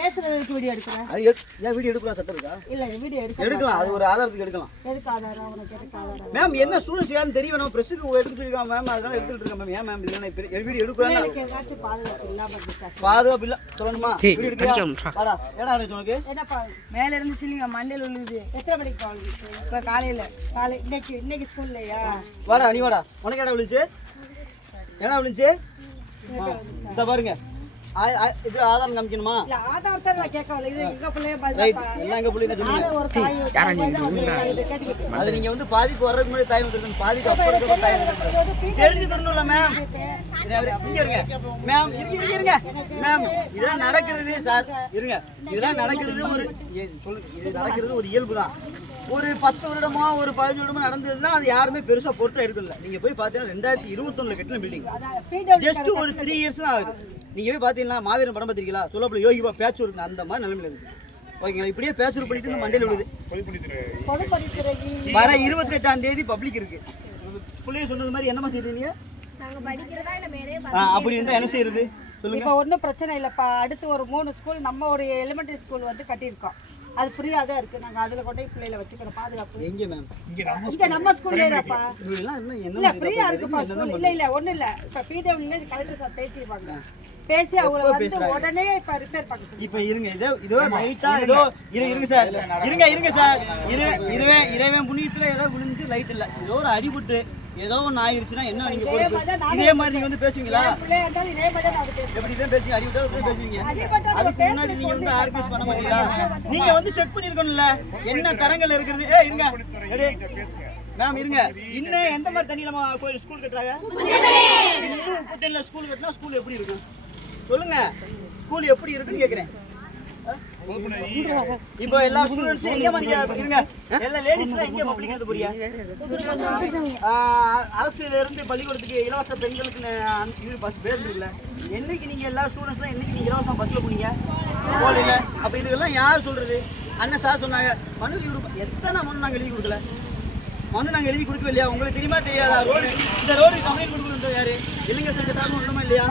பேசுறதுக்கு வீடியோ எடுக்கிறேன். ஏன் வீடியோ எடுக்கலாம் சட்டம் இருக்கா? இல்ல வீடியோ எடுக்கலாம். அது ஒரு ஆதாரத்துக்கு எடுக்கலாம். எதுக்கு ஆதாரம்? உனக்கு எதுக்கு ஆதாரம்? மேம் என்ன ஸ்டூடண்ட்ஸ் யாருன்னு தெரியும். நம்ம பிரஸுக்கு எடுத்துட்டு இருக்கோம் மேம். அதனால எடுத்துட்டு இருக்கோம் மேம். ஏன் மேம் இல்லைன்னா வீடியோ எடுக்கலாம். எனக்கு ஏதாச்சும் பாதுகாப்பு இல்லாம இருக்கா? பாதுகாப்பு இல்ல சொல்லணுமா? வீடியோ எடுக்கலாம். வாடா. ஏடா ஆச்சு உனக்கு? என்னப்பா மேல இருந்து சிலிங்க மண்டையில விழுது. எத்தனை மணிக்கு காலேஜ்? இப்ப காலையில இன்னைக்கு ஸ்கூல்லையா? வாடா நீ வாடா. உனக்கு என்ன விழுந்துச்சு? என்ன விழுந்துச்சு? இந்த பாருங்க. இது ஆதாரம் காமிக்கணுமா? இல்ல ஆதாரத்தை நான் கேட்கல. இது எங்க புள்ளைய ரைட். எல்லாம் எங்க புள்ளைய தான் சொல்லுங்க. ஒரு தாய் அது நீங்க வந்து பாதிப்பு வர்றதுக்கு முன்னாடி தாய் வந்துருக்கணும். பாதிப்பு அப்புறம் இருக்க தாய் வந்துருக்கணும். தெரிஞ்சு தரணும்ல மேம். இங்க இருங்க மேம். இருங்க மேம். இதெல்லாம் நடக்கிறது சார். இருங்க. இதெல்லாம் நடக்கிறது ஒரு சொல்லுங்க. இது நடக்கிறது ஒரு இயல்பு தான். ஒரு 10 வருடமோ ஒரு 15 வருடமோ நடந்ததுன்னா அது யாருமே பெருசா பொருட்கள் எடுக்கல. நீங்க போய் பாத்தீங்கன்னா 2021 கட்டின பில்டிங். ஜஸ்ட் ஒரு 3 இயர்ஸ் தான் ஆகுது. நீங்க போய் பாத்தீங்கன்னா மாவீரன் படம் பார்த்திருக்கீங்களா? சொல்லப்போல யோகிபா பேச்சு இருக்கு. அந்த மாதிரி நிலைமையில இருக்கு. ஓகேங்களா? இப்படியே பேச்சு பண்ணிட்டு இந்த மண்டையில விழுது. வர 28ஆம் தேதி பப்ளிக் இருக்கு. பிள்ளைங்க சொன்னது மாதிரி என்னமா செய்றீங்க? நாங்க படிக்கிறதா இல்ல மேலே அப்படி இருந்தா என்ன செய்யறது சொல்லுங்க. இப்போ ஒன்றும் பிரச்சனை இல்லைப்பா. அடுத்து ஒரு 3 ஸ்கூல் நம்ம ஒரு எலிமெண்டரி ஸ்கூல் வந்து கட்டியிருக்கோம். அது ஃப்ரீயாக தான் இருக்குது. நாங்கள் அதில் கொண்டு போய் பிள்ளைகளை வச்சுக்கிறோம். பாதுகாப்பு எங்கே மேம்? இங்கே நம்ம ஸ்கூல்லே தான்ப்பா. இல்லை ஃப்ரீயாக இருக்குப்பா ஸ்கூல். இல்லை ஒன்றும் இல்லை. இப்போ பிடபிள்யூ கலெக்டர் சார் பேசிடுவாங்க. பேசி அவங்கள வந்து உடனே இப்போ ரிப்பேர் பண்ண. இப்போ இருங்க. இதோ லைட்டா ஏதோ இருங்க சார். இருங்க சார். இறைவன் புண்ணியத்தில் ஏதோ விழுந்து லைட் இல்லை. ஏதோ ஒரு அடிபட்டு ஏதோ ஒன்று ஆயிருச்சுன்னா என்ன நீங்க இதே மாதிரி நீங்க வந்து பேசுவீங்களா? எப்படி தான் பேசுவீங்க? அடிவிட்டா பேசுவீங்க. அதுக்கு முன்னாடி நீங்க வந்து ஆர்கனைஸ் பண்ண மாட்டீங்களா? நீங்க வந்து செக் பண்ணிருக்கணும்ல என்ன தரங்கள் இருக்குது. இருங்க மேம். இருங்க. இன்னும் எந்த மாதிரி தண்ணி நம்ம ஸ்கூல் கட்டுறாங்க? இன்னும் 37 ஸ்கூல் கட்டினா ஸ்கூல் எப்படி இருக்கும் சொல்லுங்க. ஸ்கூல் எப்படி இருக்குன்னு கேட்குறேன். இப்போ எல்லா ஸ்டூடெண்ட்ஸும் எங்கேமா நீங்க இருங்க. எல்லா லேடிஸ்லாம் எங்கேமா படிக்கிறது புரியா? அரசுல இருந்து பள்ளிக்கூடத்துக்கு இலவச பெண்களுக்கு இது பஸ் பேருந்து இல்லை. என்னைக்கு நீங்க எல்லா ஸ்டூடெண்ட்ஸ்லாம் என்னைக்கு நீங்க இலவசம் பஸ்ல போனீங்க? போகல. அப்ப இதெல்லாம் யார் சொல்றது? அண்ணன் சார் சொன்னாங்க மனு எழுதி கொடுப்போம். எத்தனை மனு நாங்கள் எழுதி கொடுக்கல? மனு நாங்கள் எழுதி கொடுக்கவே இல்லையா? உங்களுக்கு தெரியுமா தெரியாதா? ரோடு இந்த ரோடு கம்ப்ளைண்ட் கொடுக்கணும் யாரு? இல்லைங்க சார் சார் ஒன்றுமா இல்லையா?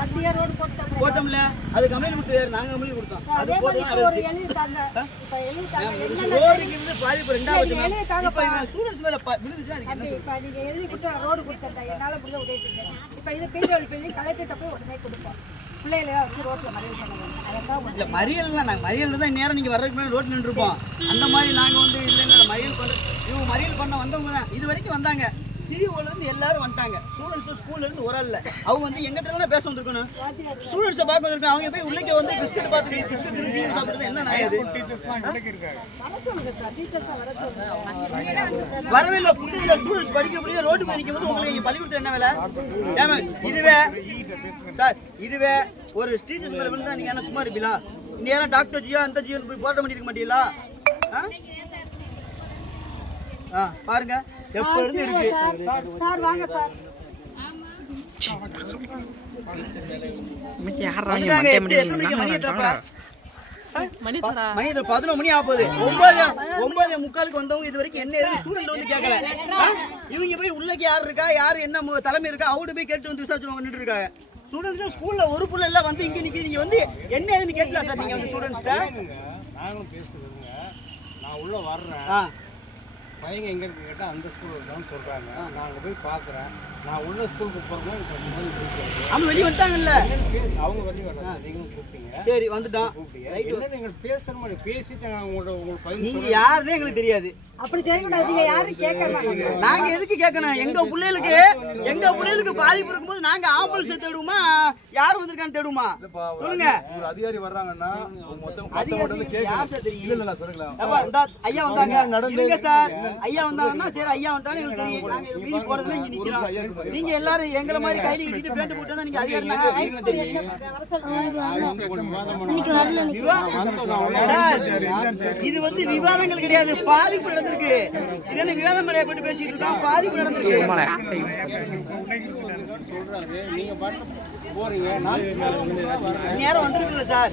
போட்டோம்ல. அது கம்ப்ளைண்ட் கொடுத்தது யாரு? நாங்கள் கம்ப்ளைண்ட் கொடுத்தோம். அது ரோடுக்கு இருந்து பாதிப்பு 2வது. இப்போ ஸ்டூடெண்ட்ஸ் மேல விழுந்துச்சுன்னா அதுக்கு என்ன இப்போ நீங்கள் எழுதி கொடுத்து ரோடு கொடுத்துட்டேன். என்னால் புள்ள உதவிட்டு இப்போ இது பிடபிள்யூ கலெக்டர்கிட்ட போய் உடனே கொடுப்போம். பிள்ளைகளை வச்சு ரோட்டில் மறியல் பண்ணுவோம். இல்லை மறியல் தான். நாங்கள் மறியல் தான் நேரம் நீங்கள் வர்றதுக்கு மேலே ரோட்டில் நின்றுருப்போம். அந்த மாதிரி நாங்கள் வந்து இல்லைங்க மறியல் பண்ணுறோம். இவங்க மறியல் பண்ண வந்தவங்க தான் இது வரைக்கும் வந்தாங்க. சிஇஓலேருந்து எல்லாரும் வந்துட்டாங்க. ஸ்டூடெண்ட்ஸு ஸ்கூல்லேருந்து ஒரு ஆள் இல்லை. அவங்க வந்து எங்கிட்ட பேச வந்திருக்கணும். ஸ்டூடெண்ட்ஸை பார்க்க வந்திருக்காங்க. அவங்க போய் உள்ளே வந்து பிஸ்கட் பார்த்துட்டு பிஸ்கட் சாப்பிட்றது என்ன ஆகுது? வரவே இல்லை. பிள்ளைங்க ஸ்டூடெண்ட்ஸ் படிக்க முடியாது. ரோட்டு போய் நிற்கும் போது உங்களுக்கு பள்ளிக்கூடத்தில் என்ன வேலை? ஏமா இதுவே சார் இதுவே ஒரு டீச்சர்ஸ் மேலே விழுந்தா நீங்கள் என்ன சும்மா இருப்பீங்களா? இந்த யாரும் டாக்டர் ஜியோ அந்த ஜியோ போய் போராட்டம் பண்ணிருக்க மாட்டீங்களா? பாருங்க எப்ப இருந்து இருக்கு சார். வாங்க சார். மணி 11 மணி ஆகுது. 9:45 வந்தவங்க இது வரைக்கும் என்ன ஸ்டூடெண்ட் வந்து கேட்கல. இவங்க போய் உள்ளக்கு யார் இருக்கா யார் என்ன தலைமை இருக்கா அவங்ககிட்ட போய் கேட்டு வந்து விசாரிச்சு வந்துட்டு இருக்காங்க. ஸ்டூடெண்ட்ஸ் ஸ்கூல்ல ஒரு புள்ள எல்லாம் வந்து இங்க நிக்க நீங்க வந்து என்ன ஏதுன்னு கேட்கலாம் சார். நீங்க வந்து ஸ்டூடெண்ட்ஸ்ட நானும் பேசுறதுங்க. நான் உள்ள வர்றேன். பையங்க எங்க இருக்கு கேட்டா அந்த ஸ்கூல் இருக்கான்னு சொல்றாங்க. நான் போய் பாக்குறேன். நான் உள்ள ஸ்கூலுக்கு போறேன். அவங்க வெளிய வந்துட்டாங்கல்ல. அவங்க வெளிய வந்தாங்க. நீங்களும் கூப்பிட்டீங்க. சரி வந்துட்டோம். என்ன நீங்க பேசுற மாதிரி பேசிட்டு நான் உங்களுக்கு நீங்க யாருன்னே எங்களுக்கு தெரியாது. அப்படி தெரியக்கூடாது. நீங்க யாரும் கேட்க மாட்டீங்க. நாங்க எதுக்கு கேட்கணும்? எங்க பிள்ளைகளுக்கு பாதிப்பு இருக்கும்போது நாங்க ஆம்புலன்ஸ் தேடுவோமா யார் வந்திருக்கான்னு தேடுவோமா சொல்லுங்க. ஒரு அதிகாரி வர்றாங்கன்னா ஐயா வந்தாங்க இருங்க சார். ஐயா வந்தாங்கன்னா சரி ஐயா வந்தாலும் எங்களுக்கு தெரியும். நாங்க வீட்டுக்கு போறதுல இங்க நிக்கிறோம். நீங்க எல்லாரும் எங்களை மாதிரி கையில கட்டிட்டு பேண்ட் போட்டு தான் நீங்க அதிகாரி இது வந்து விவாதங்கள் கிடையாது. பாதிப்பு நடந்திருக்கு. இது என்ன விவாதம் மேலே போட்டு பேசிட்டு இருக்கோம். பாதிப்பு நடந்திருக்கு. சொல்றாங்க நீங்க போறீங்க. நேரம் வந்துருக்குல்ல சார்.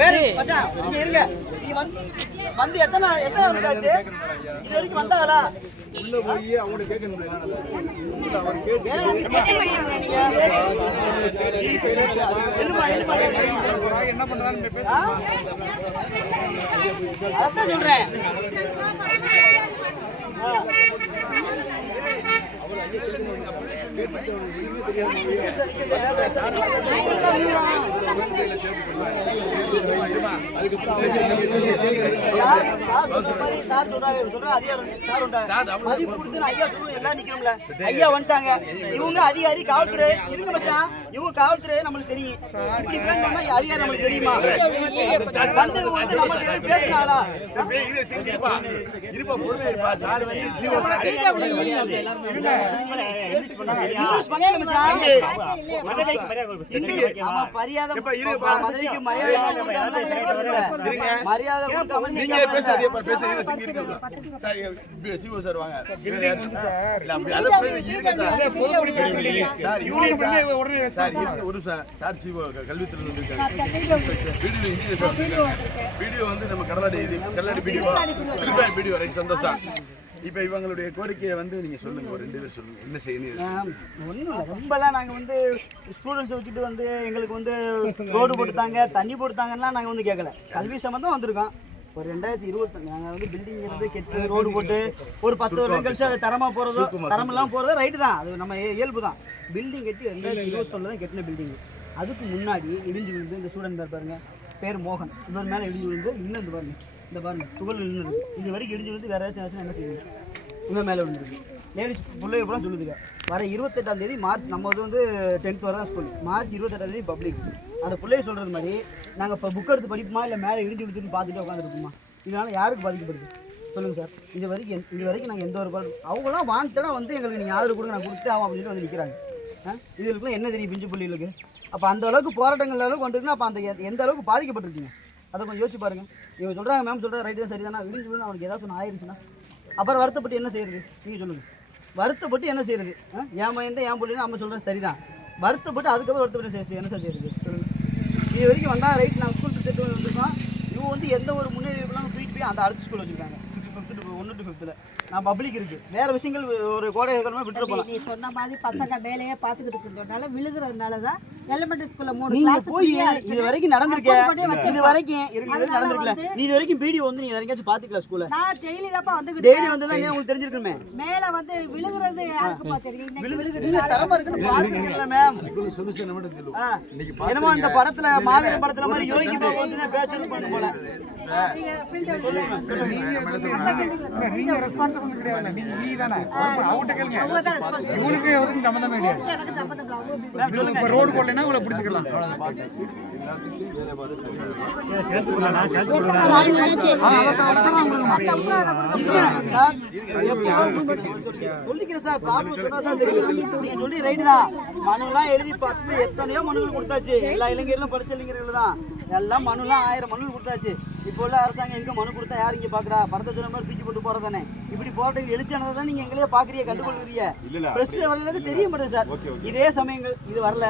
பேரு மச்சான் இங்க இருங்க. நீ வந்து எத்தனை நிமிஷம் ஆச்சு? இது வரைக்கும் வந்தாங்களா? உள்ள போய் அவங்க கேட்கணும் அவர் கேட்டு என்ன பண்றான்னு பேசுறேன். அதான் சொல்றேன். ஐயா வந்துட்டாங்க. இவங்க அதிகாரி காவல்துறை இருங்க மச்சான். இவங்க காவல்துறை நம்மளுக்கு தெரியும். இப்படி பண்ணா அதிகாரி நம்மளுக்கு தெரியுமா? வந்து நம்மளுக்கு பேசினாங்களா? வீடியோ வந்து நம்ம கடலாடி வீடியோ ரைட் சந்தோஷம். இப்போ இவங்களுடைய கோரிக்கையை வந்து நீங்க சொல்லுங்க, ஒரு 2 பேர் சொல்லுங்க என்ன செய்யணும். ஒன்றும் இல்லை, ரொம்பலாம் நாங்கள் வந்து ஸ்டூடெண்ட்ஸை வச்சுட்டு வந்து எங்களுக்கு வந்து ரோடு போட்டுத்தாங்க தண்ணி போட்டுத்தாங்கன்னா நாங்கள் வந்து கேட்கல. கல்வி சம்பந்தம் வந்திருக்கோம். ஒரு 2021 நாங்கள் வந்து பில்டிங் இருந்து கெட்டு ரோடு போட்டு ஒரு 10 வருடம் கழிச்சு அது தரமாக போகிறதோ தரமெல்லாம் போகிறதோ ரைட்டு தான், அது நம்ம இயல்பு தான். பில்டிங் கட்டி 2021 தான் கட்டின பில்டிங். அதுக்கு முன்னாடி இடிஞ்சு விழுந்து இந்த ஸ்டூடெண்ட் பாருங்க பேர் மோகன், இன்னொரு மேலே இடிஞ்சு விழுந்து இன்னும் இந்த பாருங்க துகள் விழுந்து இது வரைக்கும் இடிஞ்சு விழுந்து வேறு ஏதாச்சும் என்ன செய்யுங்க இன்னும் மேலே விழுந்துருக்கு. லேடிஸ் பிள்ளைங்க கூட சொல்லுதுங்க. வர 28ஆம் தேதி மார்ச், நம்ம வந்து 10th வரை தான் ஸ்கூல், மார்ச் 28ஆம் தேதி பப்ளிக். அந்த பிள்ளைய சொல்கிறது மாதிரி நாங்கள் இப்போ புக் எடுத்து படிப்போமா இல்லை மேலே இடிஞ்சு விழுந்துன்னு பார்த்துட்டு உட்காந்துருப்போமா? இதனால் யாருக்கு பாதிக்கப்படுது சொல்லுங்கள் சார். இது வரைக்கும் நாங்கள் எந்த ஒரு அவங்களாம் வாண்டடாக வந்து எங்களுக்கு நீங்கள் ஆதரவு கொடுங்க, நான் கொடுத்து ஆகும் அப்படின்னு வந்து நிற்கிறாங்க. இதுக்குலாம் என்ன தெரியும் பிஞ்சு பிள்ளைகளுக்கு? அப்போ அந்த அளவுக்கு போராட்டங்கள் அளவுக்கு வந்துட்டுன்னா அப்போ அந்த எந்த அளவுக்கு பாதிக்கப்பட்டிருக்கீங்க அதை கொஞ்சம் யோசிச்சு பாருங்கள். இவங்க சொல்கிறாங்க மேம் சொல்கிறாங்க ரைட்டு தான் சரி தானே, இடிஞ்சு விழுந்து அவனுக்கு ஏதாச்சும் ஒன்று ஆயிருச்சுன்னா அப்புறம் வருத்தப்பட்டு என்ன செய்யறது? நீங்கள் சொல்லுங்கள். வருத்தப்பட்டு என்ன செய்யறது? என் பையன் என் பிள்ளைன்னு நம்ம சொல்கிறேன் சரிதான். வருத்தப்பட்டு அதுக்கப்புறம் வருத்தப்பட்டு என்ன சார் செய்யறது சொல்லுங்கள். இது வரைக்கும் வந்தால் ரைட் நாங்கள் ஸ்கூல் சேர்த்து வந்துருக்கோம். இவங்க வந்து எந்த ஒரு முன்னேறிலாம் தூக்கிட்டு போய் அந்த அடுத்த ஸ்கூல் வச்சுருக்காங்க 1 to 5th. நான் பப்ளிக் இருக்கு வேறு விஷயங்கள் ஒரு கோடை விட்டுட்டு போகலாம். நீ சொன்ன மாதிரி பசங்க வேலையே பார்த்துக்கிட்டு இருந்ததுனால விழுகிறதுனால தான் எலிமெண்டரி ஸ்கூல்ல 3 நீங்க கிளாஸ் போய் இது வரைக்கும் நடந்திருக்கேன். இது வரைக்கும் நடந்திருக்கல. நீ இது வரைக்கும் வீடியோ வந்து நீ எங்கேயாச்சும் பாத்துக்கல ஸ்கூல்ல? நான் டெய்லி தான் வந்துக்கிட்டு டெய்லி வந்து தான் உங்களுக்கு தெரிஞ்சிருக்குமே. மேல வந்து விழுகிறது யாருக்கு தெரியும்? நீங்க தரமா இருக்குன்னு பாத்துக்கல மேம். இதுக்கு சொல்யூஷன் மட்டும் சொல்லுங்க. இன்னைக்கு என்னமோ அந்த படத்துல மாவீரன் படத்துல மாதிரி யோகி பாபு வந்து பேச்சல் பண்ண போல. நீங்க ரெஸ்பான்சிபிள் கிடையாது, நீ தானே அவுட்ட கேளுங்க. இவனுக்கு எதுவும் சம்பந்தம் கிடையாது. இப்ப ரோடு போடலைன்னா உங்களை பிடிச்சிக்கலாம். சொல்லிக்கிறேன் சார், ப்ராப்ளம் சொன்னா சார் தெரியும். நீங்க சொல்லி ரைட்டு தான். மனுலாம் எழுதி பார்த்து எத்தனையோ மனுகள் கொடுத்தாச்சு. எல்லா இளைஞர்களும் படிச்ச இளைஞர்கள் தான். எல்லாம் மனுலாம் 1000 மனுகள் கொடுத்தாச்சு. இப்போ உள்ள அரசாங்கம் எங்க மனு கொடுத்தா யார் இங்க பாக்குறா? படத்தை சொன்ன மாதிரி தூக்கி போட்டு போறதானே. இப்படி போராட்டம் எழுச்சானதை தான் நீங்க எங்களையே பாக்குறீங்க, கண்டுகொள்கிறீங்க. பிரஸ் வரல தெரிய மாட்டேது சார். இதே சமயங்கள் இது வரல.